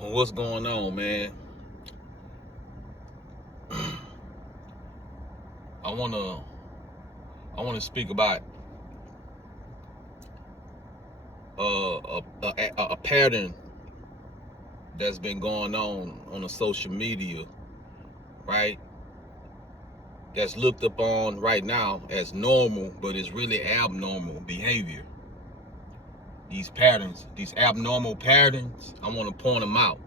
What's going on, man? I wanna speak about a pattern that's been going on the social media, right? That's looked upon right now as normal, but it's really abnormal behavior. These patterns, these abnormal patterns, I want to point them out.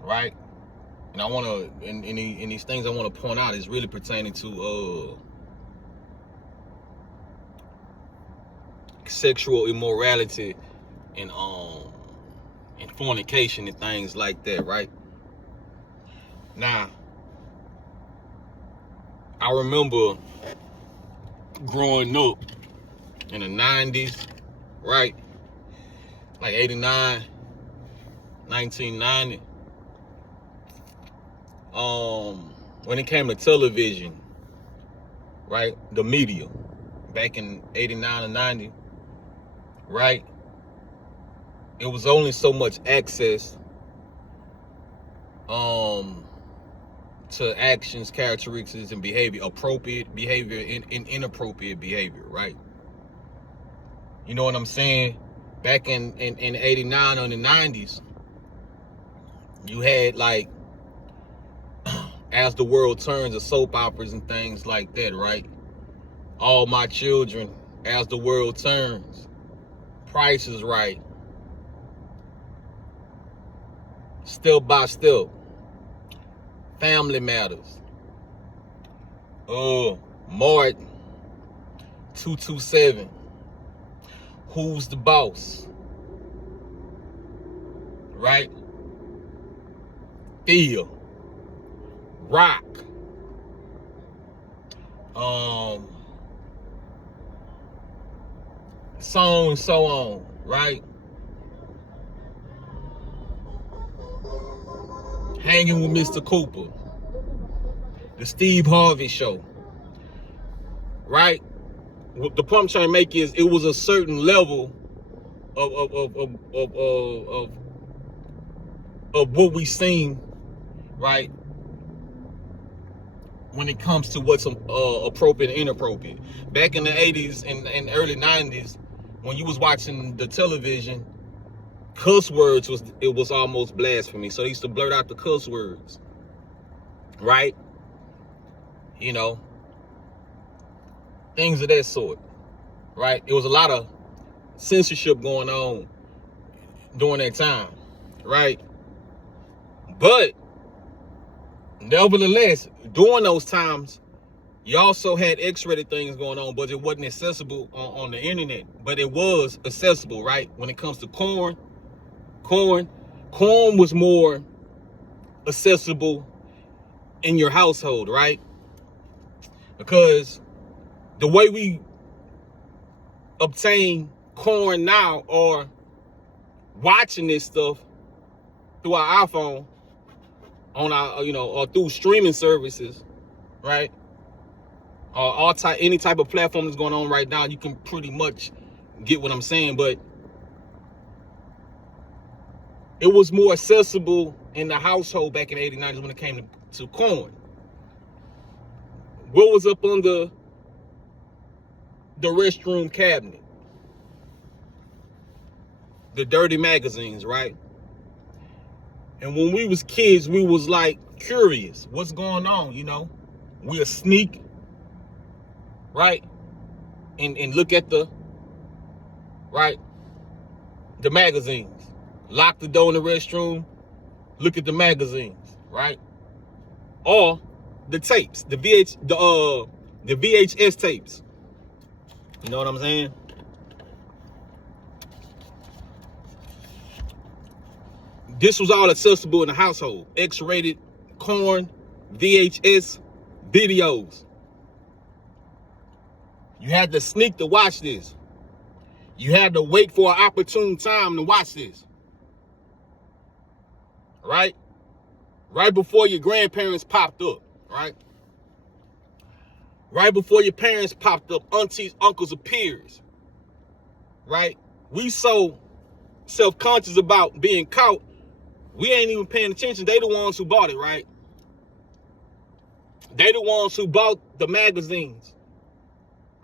Right? And I want to, and these things I want to point out is really pertaining to sexual immorality and fornication and things like that, right? Now, I remember growing up in the 90s, right? Like 89, 1990. When it came to television, right? The media, back in 89 and 90, right? It was only so much access to actions, characteristics, and behavior, appropriate behavior and inappropriate behavior, right? You know what I'm saying? Back in 89 or the 90s, you had like As the World Turns, of soap operas and things like that, right? All My Children, As the World Turns, Price is Right, Step by Step, Family Matters, Martin, 227, Who's the Boss, right? Thea, Rock, so and so on, right? Hanging with Mr. Cooper, The Steve Harvey Show, right? What the point I'm trying to make is it was a certain level of what we seen, right? When it comes to what's appropriate and inappropriate. Back in the 80s and early 90s, when you was watching the television, cuss words was almost blasphemy. So they used to blurt out the cuss words, right? You know, things of that sort, right? It was a lot of censorship going on during that time, right? But nevertheless, during those times, you also had X-rated things going on, but it wasn't accessible on the internet. But it was accessible, right? When it comes to corn was more accessible in your household, right? Because the way we obtain corn now, or watching this stuff through our iPhone, on our, or through streaming services, right? Or any type of platform that's going on right now, you can pretty much get what I'm saying. But it was more accessible in the household back in the 80s, when it came to corn. What was up under the restroom cabinet? The dirty magazines, right? And when we was kids, we was like curious, what's going on, We'll sneak, right? And look at the magazines. Lock the door in the restroom, look at the magazines, right? Or the tapes, the VHS tapes. You know what I'm saying? This was all accessible in the household. X-rated, corn, VHS, videos. You had to sneak to watch this. You had to wait for an opportune time to watch this. Right? Right before your grandparents popped up, right? Right before your parents popped up, aunties, uncles, or peers, right? we so self-conscious about being caught, we ain't even paying attention. They the ones who bought it, right? They the ones who bought the magazines,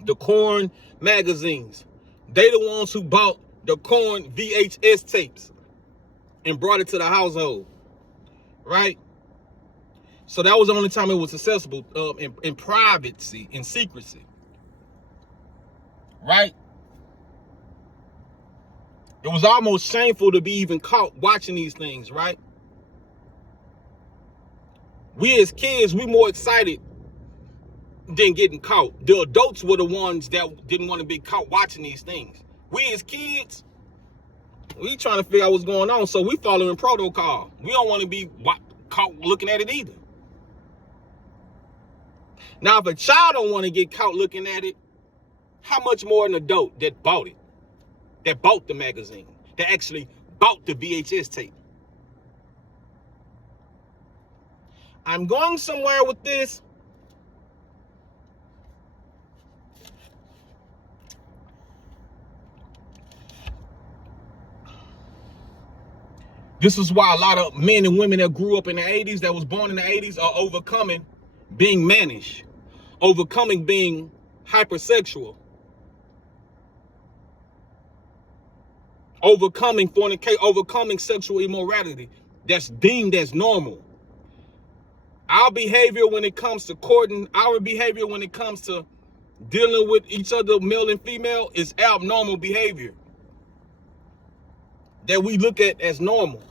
the corn magazines. They the ones who bought the corn VHS tapes and brought it to the household, right? So that was the only time it was accessible in privacy, in secrecy, right? It was almost shameful to be even caught watching these things, right? We as kids, we more excited than getting caught. The adults were the ones that didn't want to be caught watching these things. We as kids, we trying to figure out what's going on, so we following protocol. We don't want to be caught looking at it either. Now, if a child don't want to get caught looking at it, how much more an adult that bought it, that bought the magazine, that actually bought the VHS tape? I'm going somewhere with this. This is why a lot of men and women that grew up in the 80s, that was born in the 80s, are overcoming being mannish, overcoming being hypersexual, overcoming fornication, overcoming sexual immorality that's deemed as normal. Our behavior when it comes to courting, our behavior when it comes to dealing with each other, male and female, is abnormal behavior that we look at as normal.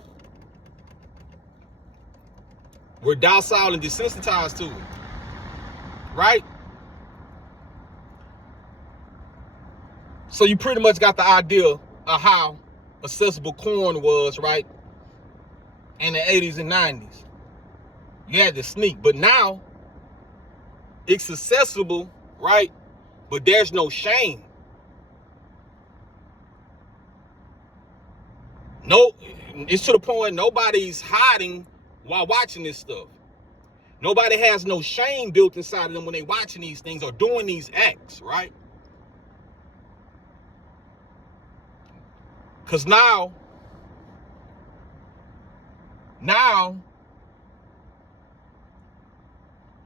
We're docile and desensitized to it, right? So you pretty much got the idea of how accessible corn was, right? In the 80s and 90s. You had to sneak, but now it's accessible, right? But there's no shame. No, it's to the point where nobody's hiding while watching this stuff. Nobody has no shame built inside of them when they're watching these things or doing these acts, right? Because now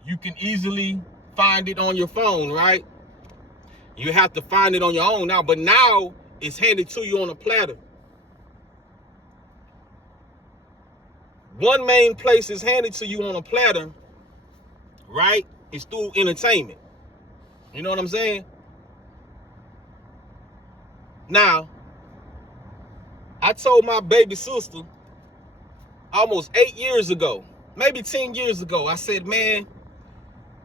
you can easily find it on your phone, right? You have to find it on your own now, but now it's handed to you on a platter. One main place is handed to you on a platter, right? It's through entertainment. You know what I'm saying? Now, I told my baby sister almost 8 years ago, maybe 10 years ago, I said, man,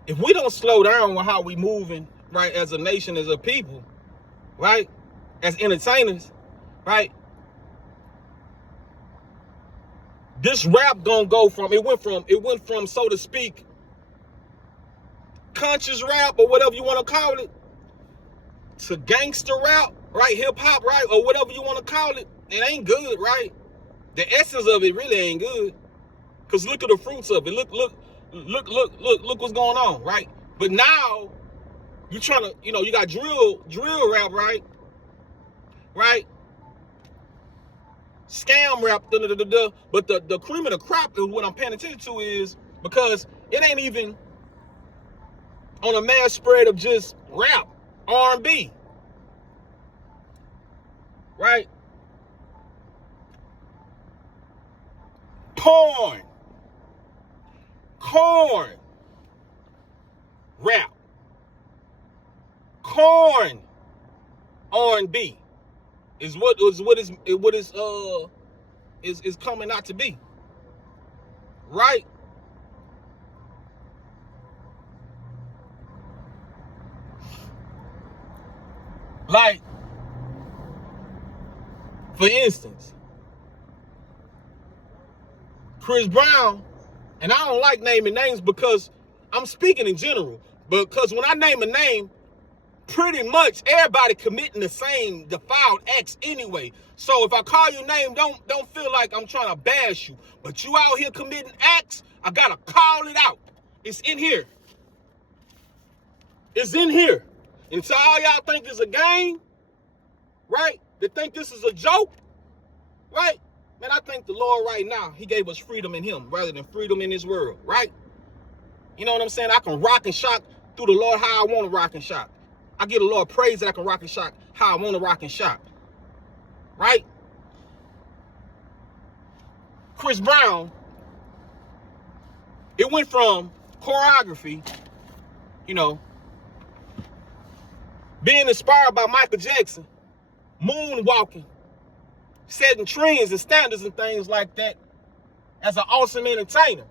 if we don't slow down with how we moving, right, as a nation, as a people, right, as entertainers, right, this rap gonna go from, it went from, so to speak, conscious rap or whatever you want to call it, to gangster rap, right, hip hop, right, or whatever you want to call it. It ain't good, right? The essence of it really ain't good. Cause look at the fruits of it. Look what's going on, right? But now you trying to, you got drill rap, right? Right? Scam rap, but the cream of the crop is what I'm paying attention to is because it ain't even on a mass spread of just rap, R&B, right? Corn, rap, corn, R&B is what is coming out to be, right? Like, for instance, Chris Brown, and I don't like naming names because I'm speaking in general, because when I name a name, pretty much everybody committing the same defiled acts anyway. So if I call your name, don't feel like I'm trying to bash you, but you out here committing acts, I gotta call it out. It's in here. It's in here. And so all y'all think is a game, right? to think this is a joke, right? Man, I thank the Lord right now. He gave us freedom in him rather than freedom in this world, right? You know what I'm saying? I can rock and shock through the Lord how I want to rock and shock. I give the Lord praise that I can rock and shock how I want to rock and shock, right? Chris Brown, it went from choreography, you know, being inspired by Michael Jackson, moonwalking, setting trends and standards and things like that as an awesome entertainer,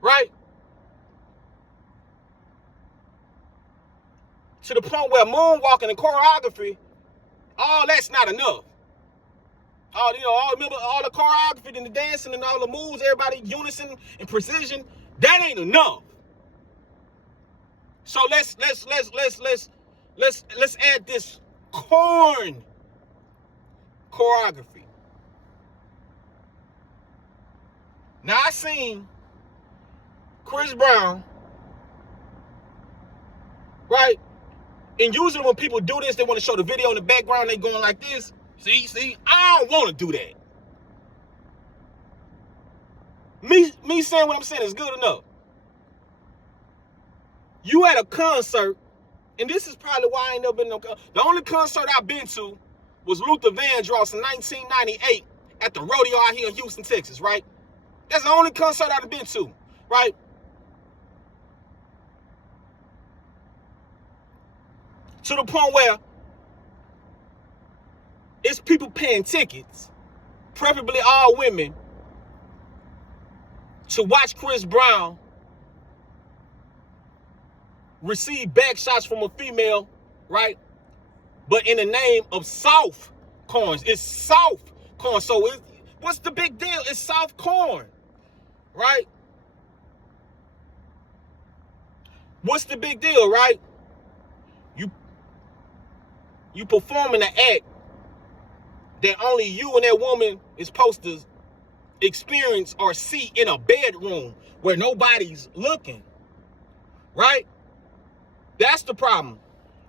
right? To the point where moonwalking and choreography, all that's not enough. Remember all the choreography and the dancing and all the moves, everybody unison and precision, that ain't enough. So let's add this corn choreography. Now I seen Chris Brown, right? And usually when people do this, they want to show the video in the background, they going like this. See, I don't want to do that. Me saying what I'm saying is good enough. You at a concert, and this is probably why I ain't never been no concert. The only concert I've been to was Luther Vandross in 1998 at the rodeo out here in Houston, Texas, right? That's the only concert I've been to, right? To the point where it's people paying tickets, preferably all women, to watch Chris Brown receive back shots from a female, right? But in the name of soft corns. It's soft corn. So what's the big deal? It's soft corn, right? What's the big deal, right? You performing an act that only you and that woman is supposed to experience or see in a bedroom where nobody's looking, right? That's the problem.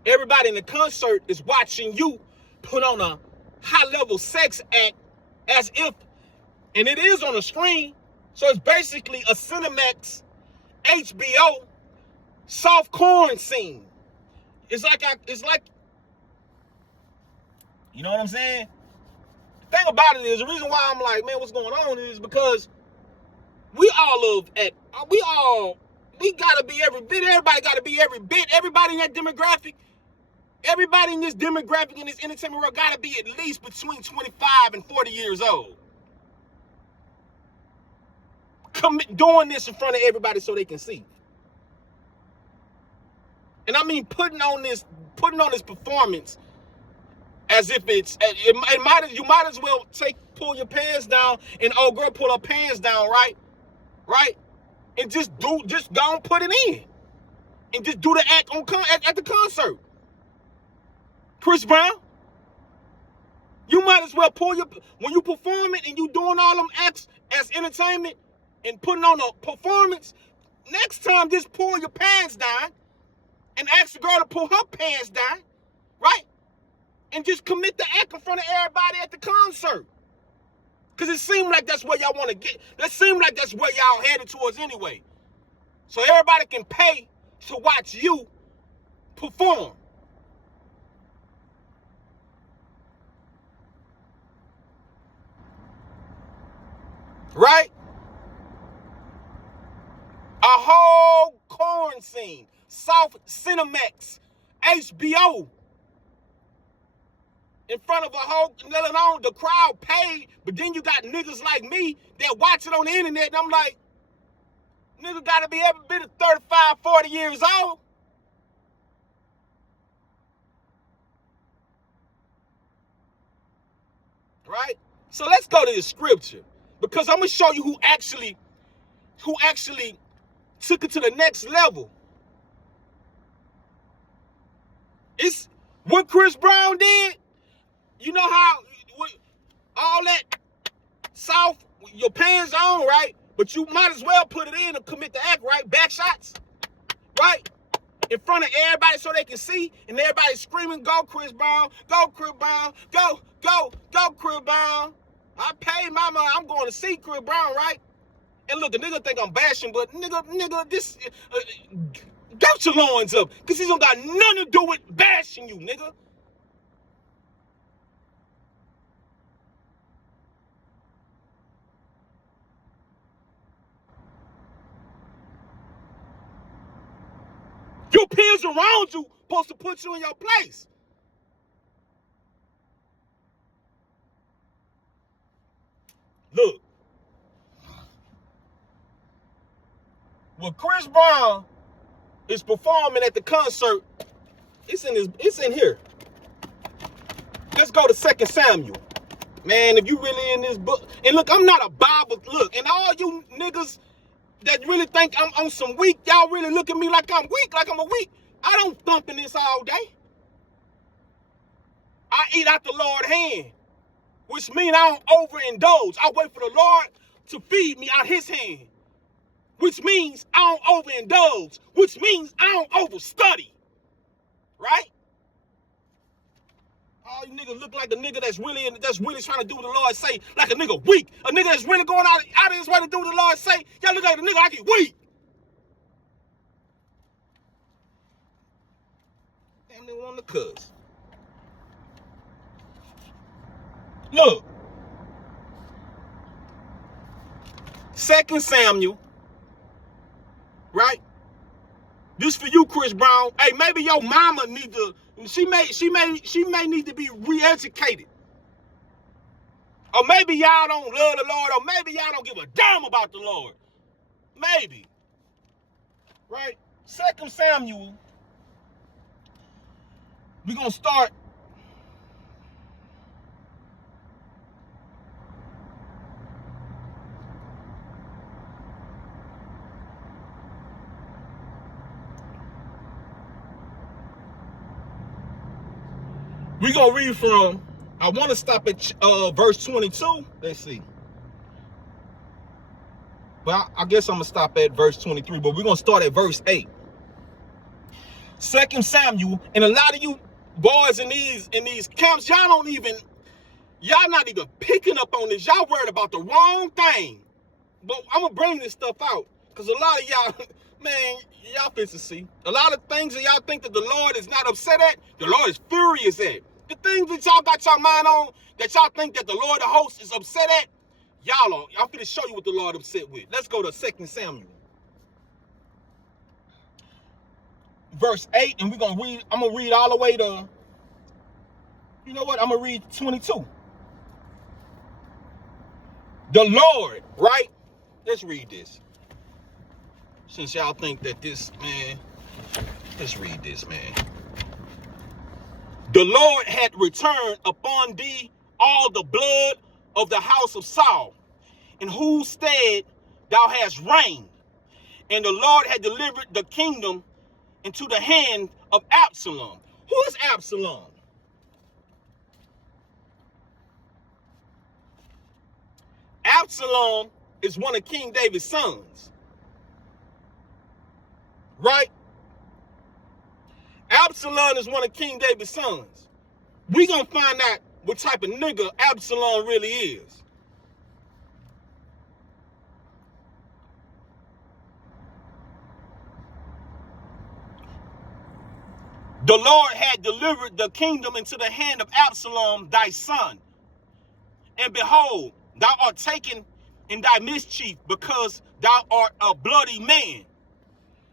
Everybody in the concert is watching you put on a high-level sex act as if, and it is on a screen, so it's basically a Cinemax HBO soft corn scene. It's like, you know what I'm saying? The thing about it is, the reason why I'm like, man, what's going on is because we gotta be every bit, everybody gotta be every bit, everybody in that demographic, everybody in this demographic in this entertainment world gotta be at least between 25 and 40 years old. Doing this in front of everybody so they can see. And I mean putting on this performance as if you might as well pull your pants down and old girl pull her pants down, right? And just go and put it in. And just do the act at the concert. Chris Brown, you might as well when you performing and you doing all them acts as entertainment and putting on a performance, next time just pull your pants down and ask the girl to pull her pants down, right? And just commit the act in front of everybody at the concert. Because it seems like that's where y'all want to get. That seems like that's where y'all headed towards anyway. So everybody can pay to watch you perform. Right? A whole corn scene. South Cinemax. HBO. In front of a whole, let alone the crowd paid, but then you got niggas like me that watch it on the internet, and I'm like, nigga gotta be every bit of 35, 40 years old. Right? So let's go to the scripture, because I'm gonna show you who actually took it to the next level. It's what Chris Brown did. You know how all that soft, your pants on, right? But you might as well put it in and commit the act, right? Back shots, right? in front of everybody so they can see, and everybody screaming, go Chris Brown, go Chris Brown, go Chris Brown. I paid my money, I'm going to see Chris Brown, right? And look, the nigga think I'm bashing, but nigga, this, get your loins up, because he don't got nothing to do with bashing you, nigga. Your peers around you supposed to put you in your place. Look, when Chris Brown is performing at the concert, it's in here. Let's go to 2 Samuel. Man, if you really in this book, and look, I'm not a Bible, look, and all you niggas that really think I'm on some weak, y'all really look at me like I'm weak, like I'm a weak. I don't thump in this all day. I eat out the Lord's hand, which means I don't overindulge. I wait for the Lord to feed me out his hand, which means I don't overindulge, which means I don't overstudy, right? All you niggas look like a nigga that's really trying to do what the Lord say, like a nigga weak. A nigga that's really going out of his way to do what the Lord say. Y'all look like a nigga I get weak. Damn, they want the cuss. Look. 2 Samuel, right? This for you, Chris Brown. Hey, maybe your mama need to, she may need to be re-educated. Or maybe y'all don't love the Lord, or maybe y'all don't give a damn about the Lord. Maybe. Right? 2 Samuel, we're going to start. We're going to read from, I want to stop at verse 22. Let's see. Well, I guess I'm going to stop at verse 23, but we're going to start at verse 8. 2 Samuel, and a lot of you boys in these camps, y'all not even picking up on this. Y'all worried about the wrong thing. But I'm going to bring this stuff out, because a lot of y'all, man, y'all fit to see. A lot of things that y'all think that the Lord is not upset at, the Lord is furious at. The things that y'all got your mind on, that y'all think that the Lord, the host, is upset at, y'all finna show you what the Lord upset with. Let's go to 2 Samuel. Verse 8, and I'm going to read all the way to, you know what, I'm going to read 22. The Lord, right? Let's read this. Since y'all think that this, man, let's read this, man. The Lord had returned upon thee all the blood of the house of Saul, in whose stead thou hast reigned. And the Lord had delivered the kingdom into the hand of Absalom. Who is Absalom? Absalom is one of King David's sons. Right? Absalom is one of King David's sons. We gonna find out what type of nigga Absalom really is. The Lord had delivered the kingdom into the hand of Absalom, thy son. And behold, thou art taken in thy mischief, because thou art a bloody man.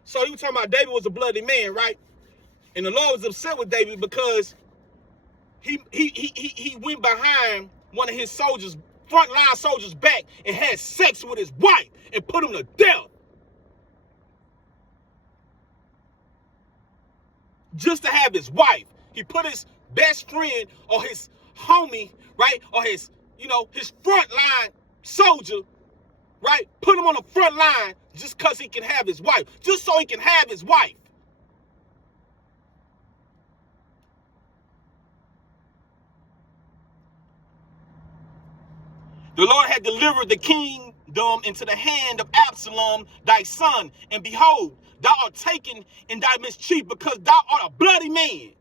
So you talking about David was a bloody man, right? And the Lord was upset with David because he went behind one of his soldiers, frontline soldiers' back, and had sex with his wife and put him to death. Just to have his wife. He put his best friend or his homie, right? Or his, his frontline soldier, right? Put him on the front line just because he can have his wife. Just so he can have his wife. The Lord had delivered the them into the hand of Absalom, thy son. And behold, thou art taken in thy mischief, because thou art a bloody man.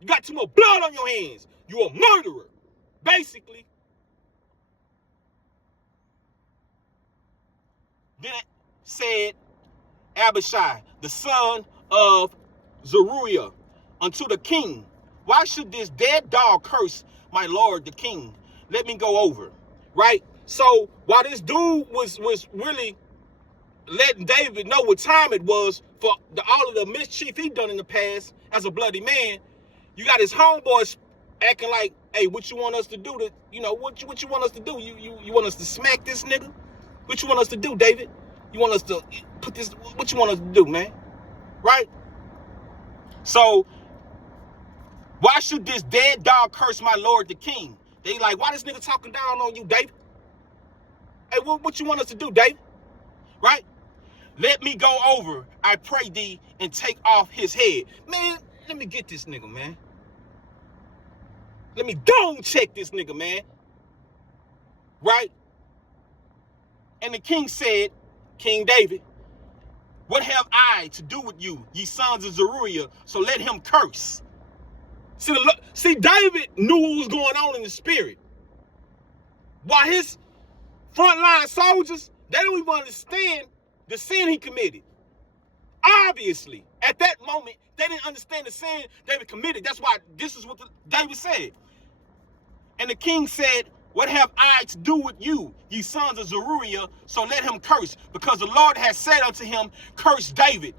You got too much blood on your hands. You a murderer, basically. Then it said Abishai, the son of Zeruiah, unto the king, why should this dead dog curse my lord the king? Let me go over. Right? So while this dude was really letting David know what time it was for all of the mischief he done in the past as a bloody man, you got his homeboys acting like, hey, what you want us to do? What you want us to do? You want us to smack this nigga? What you want us to do, David? You want us to put this? What you want us to do, man? Right? So why should this dead dog curse my lord the king? They like, why this nigga talking down on you, David? Hey, what you want us to do, David? Right? Let me go over, I pray thee, and take off his head. Man, let me get this nigga, man. Let me go and check this nigga, man. Right? And the king said, King David, what have I to do with you, ye sons of Zeruiah? So let him curse. See, David knew what was going on in the spirit. While his frontline soldiers, they don't even understand the sin he committed. Obviously, at that moment, they didn't understand the sin David committed. That's why this is what David said. And the king said, what have I to do with you, ye sons of Zeruiah? So let him curse, because the Lord has said unto him, curse David.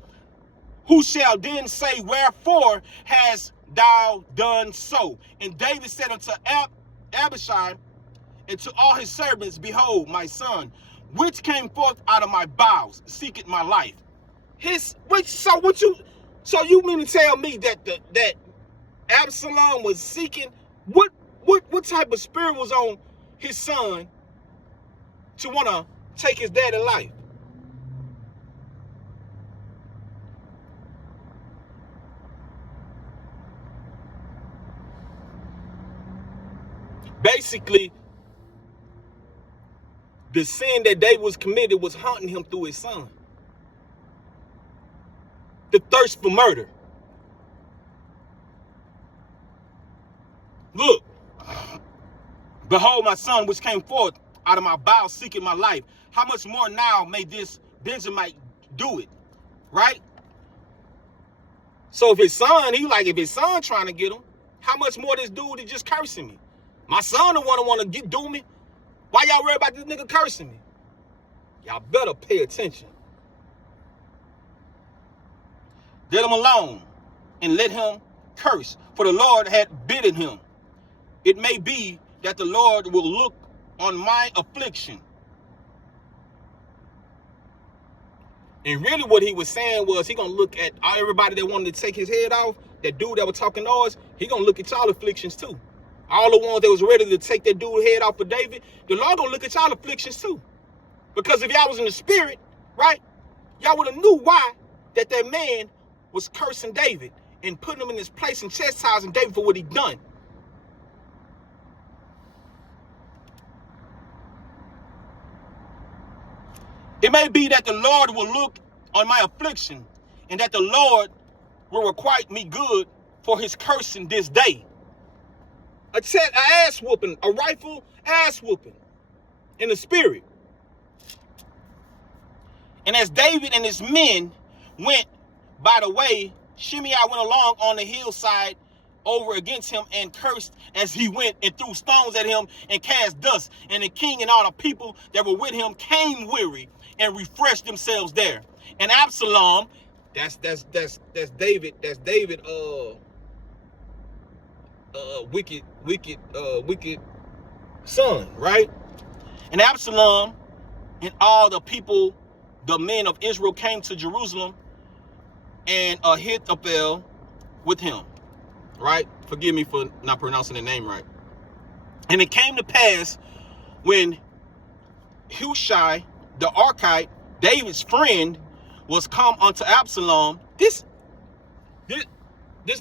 Who shall then say, wherefore hast thou done so? And David said unto Abishai and to all his servants, behold, my son, which came forth out of my bowels, seeketh my life. So you mean to tell me that Absalom was seeking, what type of spirit was on his son to want to take his daddy's life? Basically, the sin that David was committed was haunting him through his son. The thirst for murder. Look, behold my son which came forth out of my bowels seeking my life. How much more now may this Benjamite do it? Right? So if his son trying to get him, how much more this dude is just cursing me? My son the one who want to do me. Why y'all worry about this nigga cursing me? Y'all better pay attention. Let him alone and let him curse, for the Lord had bidden him. It may be that the Lord will look on my affliction. And really what he was saying was he going to look at everybody that wanted to take his head off, that dude that was talking noise, he going to look at y'all afflictions too. All the ones that was ready to take that dude's head off for David, the Lord going to look at y'all afflictions too. Because if y'all was in the spirit, right, y'all would have knew why that man was cursing David and putting him in his place and chastising David for what he done. It may be that the Lord will look on my affliction and that the Lord will requite me good for his cursing this day. A ass whooping, a rifle ass whooping in the spirit. And as David and his men went by the way, Shimei went along on the hillside over against him and cursed as he went and threw stones at him and cast dust. And the king and all the people that were with him came weary and refreshed themselves there. And Absalom, that's David, wicked son, right? And Absalom and all the people, the men of Israel, came to Jerusalem, and Ahithophel with him, right? Forgive me for not pronouncing the name right. And it came to pass when Hushai the Archite, David's friend, was come unto Absalom. This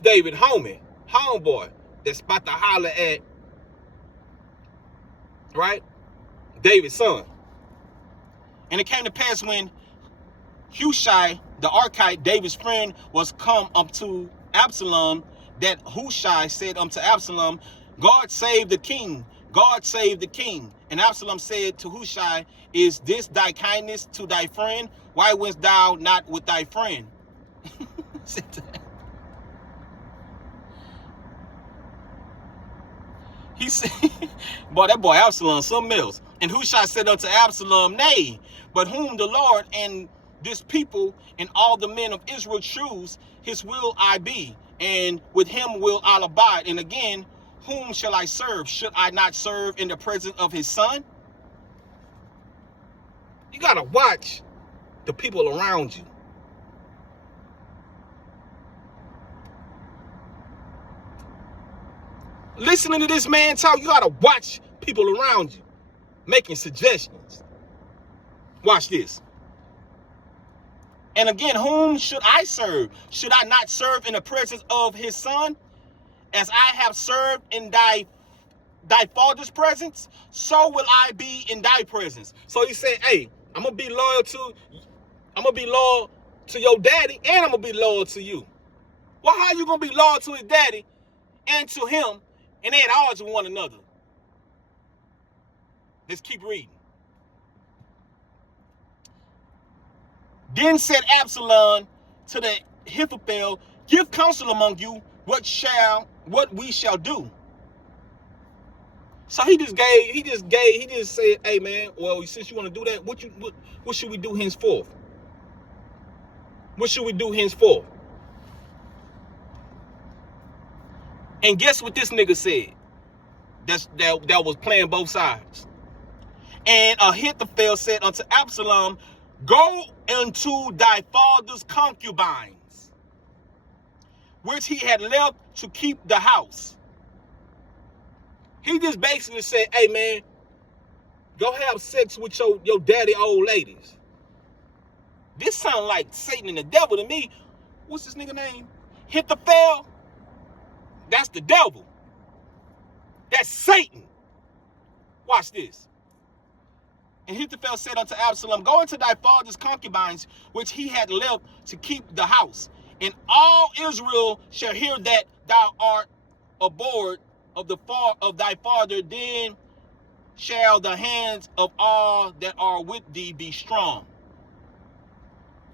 David homeboy that's about to holler at, right, David's son. And it came to pass when Hushai, the Archite, David's friend, was come up to Absalom, that Hushai said unto Absalom, God save the king, God save the king. And Absalom said to Hushai, is this thy kindness to thy friend? Why wast thou not with thy friend? He said, boy, that boy Absalom, something else. And Hushai said unto Absalom, nay, but whom the Lord and this people and all the men of Israel choose, his will I be, and with him will I abide. And again, whom shall I serve? Should I not serve in the presence of his son? You got to watch the people around you. Listening to this man talk, you got to watch people around you making suggestions. Watch this. And again, whom should I serve? Should I not serve in the presence of his son? As I have served in thy father's presence, so will I be in thy presence. So he said, hey, I'm going to be loyal to your daddy, and I'm going to be loyal to you. Well, how you going to be loyal to his daddy and to him, and they at odds with one another? Let's keep reading. Then said Absalom to the Ahithophel, give counsel among you what we shall do. So he just said, hey man, well, since you want to do that, what should we do henceforth? What should we do henceforth? And guess what this nigga said? That was playing both sides. And Ahithophel said unto Absalom, go into thy father's concubines, which he had left to keep the house. He just basically said, hey man, go have sex with your daddy old ladies. This sounds like Satan and the devil to me. What's this nigga name? Ahithophel? That's the devil. That's Satan. Watch this. And Ahithophel said unto Absalom, go into thy father's concubines, which he had left to keep the house. And all Israel shall hear that thou art aboard of thy father, then shall the hands of all that are with thee be strong.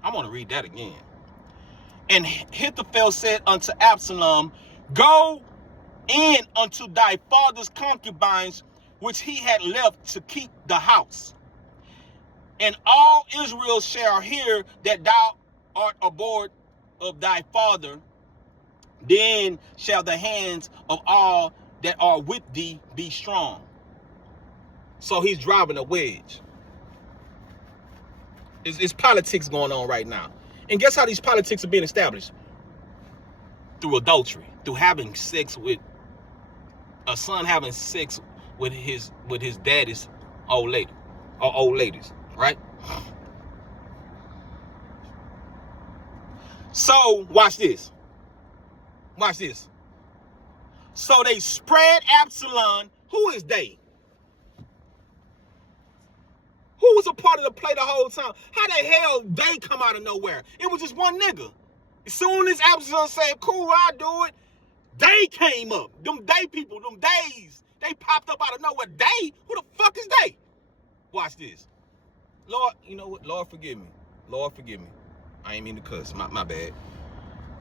I want to read that again. And Ahithophel said unto Absalom, go in unto thy father's concubines, which he had left to keep the house. And all Israel shall hear that thou art aboard of thy father, then shall the hands of all that are with thee be strong. So he's driving a wedge. It's politics going on right now. And guess how these politics are being established? Through adultery, through having sex with a son, having sex with his daddy's old lady or old ladies, right? So watch this. Watch this. So they spread Absalom. Who is they? Who was a part of the play the whole time? How the hell they come out of nowhere? It was just one nigga. As soon as Absalom said, cool, I'll do it, they came up. Them day people, them days, they popped up out of nowhere. They? Who the fuck is they? Watch this. Lord, you know what? Lord, forgive me. Lord, forgive me. I ain't mean to cuss. My bad.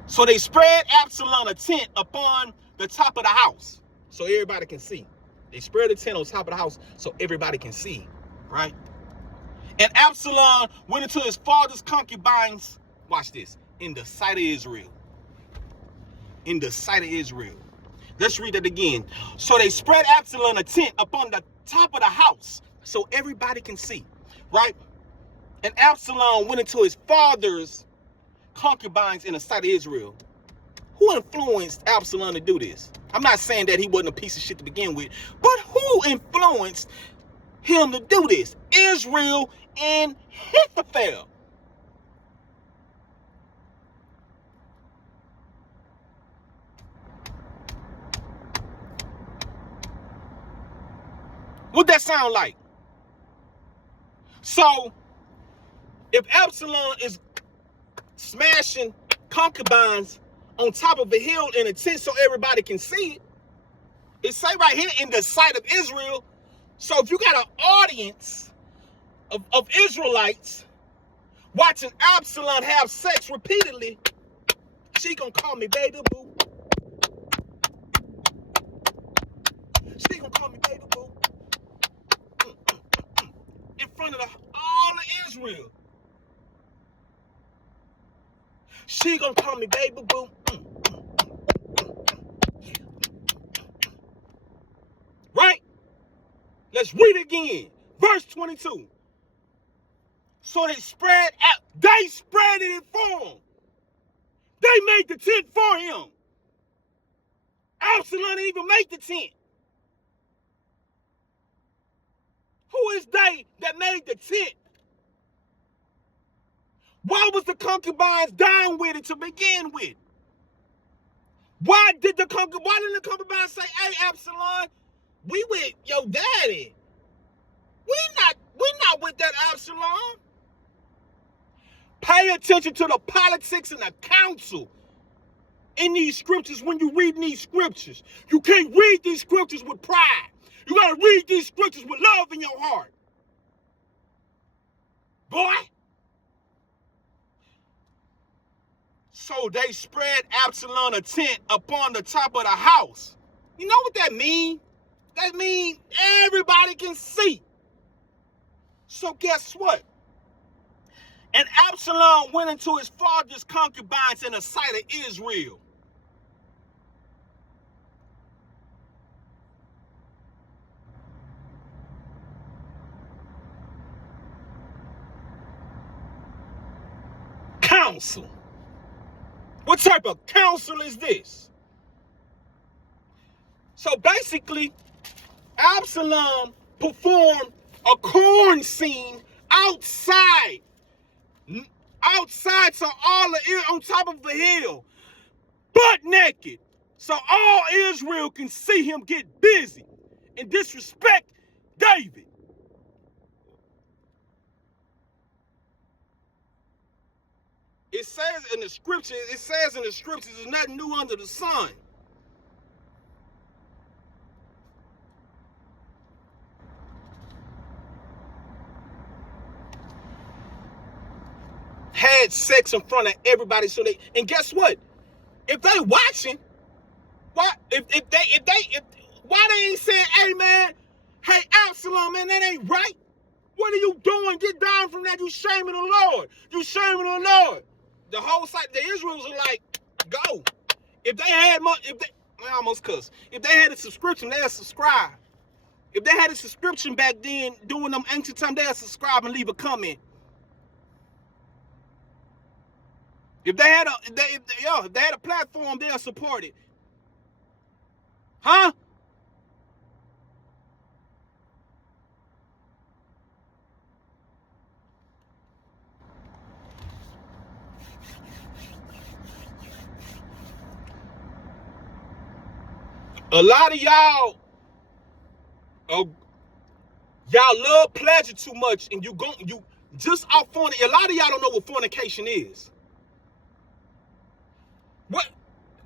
So they spread Absalom a tent upon the top of the house so everybody can see. They spread a tent on top of the house so everybody can see, right? And Absalom went into his father's concubines, watch this, in the sight of Israel. In the sight of Israel. Let's read that again. So they spread Absalom a tent upon the top of the house so everybody can see, right? And Absalom went into his father's concubines in the sight of Israel. Who influenced Absalom to do this? I'm not saying that he wasn't a piece of shit to begin with, but who influenced him to do this? Israel and Ahithophel. What that sound like? So If Absalom is smashing concubines on top of a hill in a tent so everybody can see it, it say right here in the sight of Israel. So if you got an audience of Israelites watching Absalom have sex repeatedly, she gonna call me baby boo. She gonna call me baby boo. In front of all of Israel. She gonna call me baby boo. Right? Let's read it again. Verse 22. So they spread out. They spread it for him. They made the tent for him. Absalom didn't even make the tent. Who is they that made the tent? Why was the concubines down with it to begin with? Why didn't the concubines say, hey, Absalom, we with your daddy. We not with that Absalom. Pay attention to the politics and the counsel in these scriptures when you read these scriptures. You can't read these scriptures with pride. You got to read these scriptures with love in your heart. Boy. So they spread Absalom a tent upon the top of the house. You know what that means? That means everybody can see. So guess what? And Absalom went into his father's concubines in the sight of Israel. Counsel. What type of counsel is this? So basically, Absalom performed a corn scene outside so all of it on top of the hill, butt naked, so all Israel can see him get busy and disrespect David. It says in the scriptures, there's nothing new under the sun. Had sex in front of everybody, and guess what? If they watching, why why they ain't saying, hey man, hey Absalom, man, that ain't right. What are you doing? Get down from that. You shaming the Lord. You shaming the Lord. The whole site, the Israels are like, go. If they had I almost cussed. If they had a subscription, they'd subscribe. If they had a subscription back then, during them ancient time, they'd subscribe and leave a comment. If they had a platform, they'll support it. Huh? A lot of y'all love pleasure too much, and you just off fornication. A lot of y'all don't know what fornication is. What?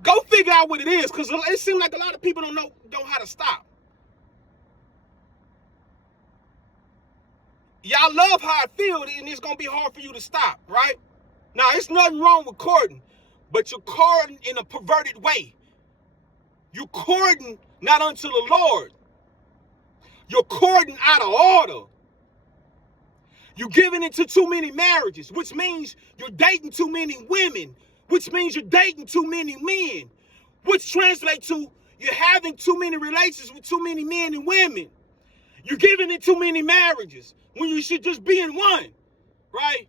Go figure out what it is, because it seems like a lot of people don't know how to stop. Y'all love how I feel, and it's gonna be hard for you to stop, right? Now, it's nothing wrong with courting, but you're courting in a perverted way. You're courting not unto the Lord. You're courting out of order. You're giving into too many marriages, which means you're dating too many women, which means you're dating too many men, which translates to you're having too many relations with too many men and women. You're giving in too many marriages when you should just be in one, right?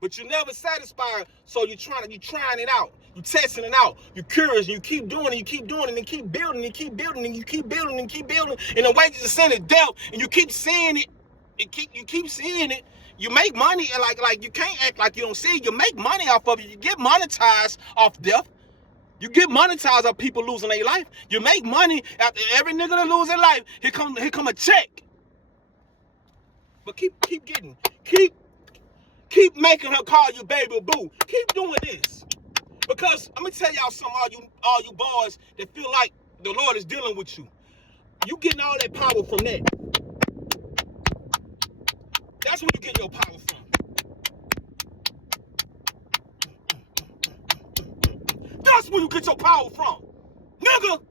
But you're never satisfied, so you're trying it out. You're testing it out. You're curious, and you keep doing it, you keep doing it, and you keep building, and you keep building, and you keep building, and keep building, and the wages of sin is death, and you keep seeing it. You keep seeing it. You make money, and like you can't act like you don't see it. You make money off of it. You get monetized off death. You get monetized off people losing their life. You make money after every nigga that lose their life. Here come a check. But keep Keep making her call you baby boo. Keep doing this. Because let me tell y'all something, all you boys that feel like the Lord is dealing with you. You getting all that power from that. That's where you get your power from. That's where you get your power from. Nigga.